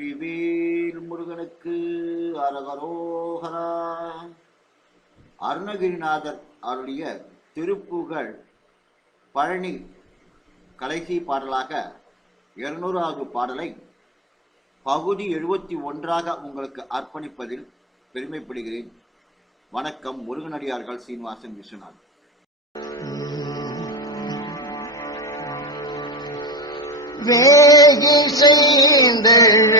ஸ்ரீவேல் முருகனுக்கு அரகரோகரா. அருணகிரிநாதர் அவருடைய திருப்புகழ் பழனி கடைசி பாடலாக இருநூறாவது பாடலை பகுதி எழுபத்தி ஒன்றாக உங்களுக்கு அர்ப்பணிப்பதில் பெருமைப்படுகிறேன். வணக்கம் முருகனடியார்கள் சீனிவாசன் விஸ்வநாத் வேகி செய்தழு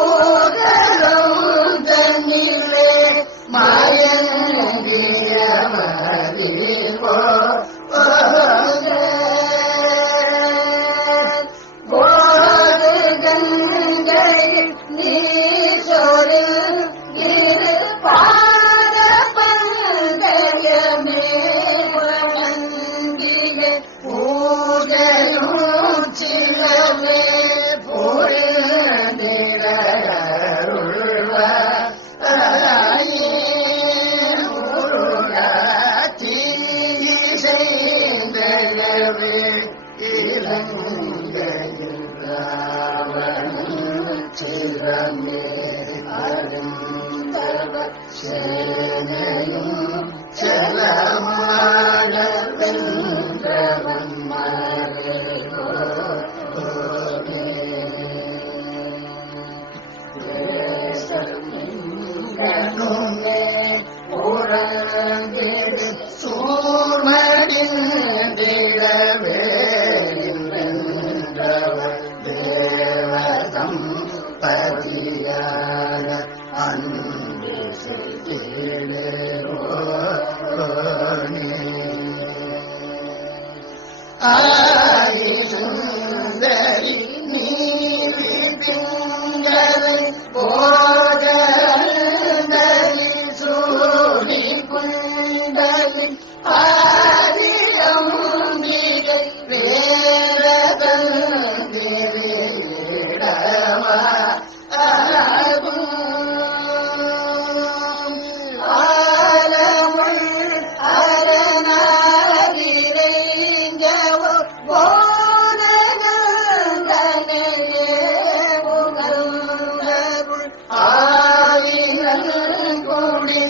വരവേ ചിരമേ അരുന്തവ ശേനയും ഉറങ്ങി பதியான அன்பு செய்தே ஆயிரம் கொடி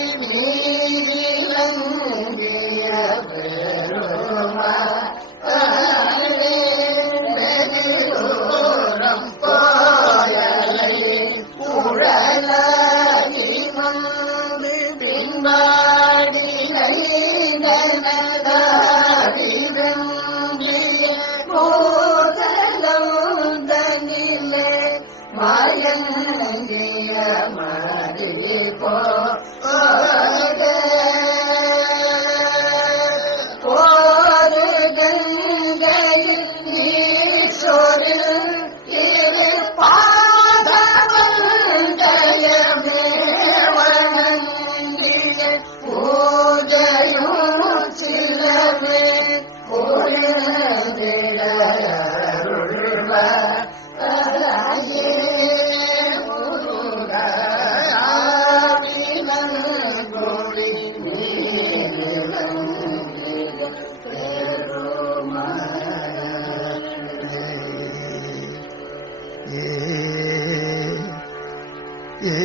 गिरी को மீண்டும்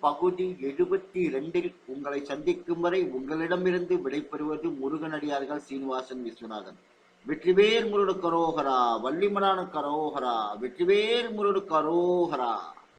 பகுதி எழுபத்தி இரண்டில் உங்களை சந்திக்கும் வரை உங்களிடமிருந்து விடைபெறுவது முருகனடியார்கள் சீனிவாசன் விஸ்வநாதன். வெற்றிவேர் முருடு கரோகரா வள்ளிமலான கரோகரா வெற்றிவேர் முருடு கரோகரா.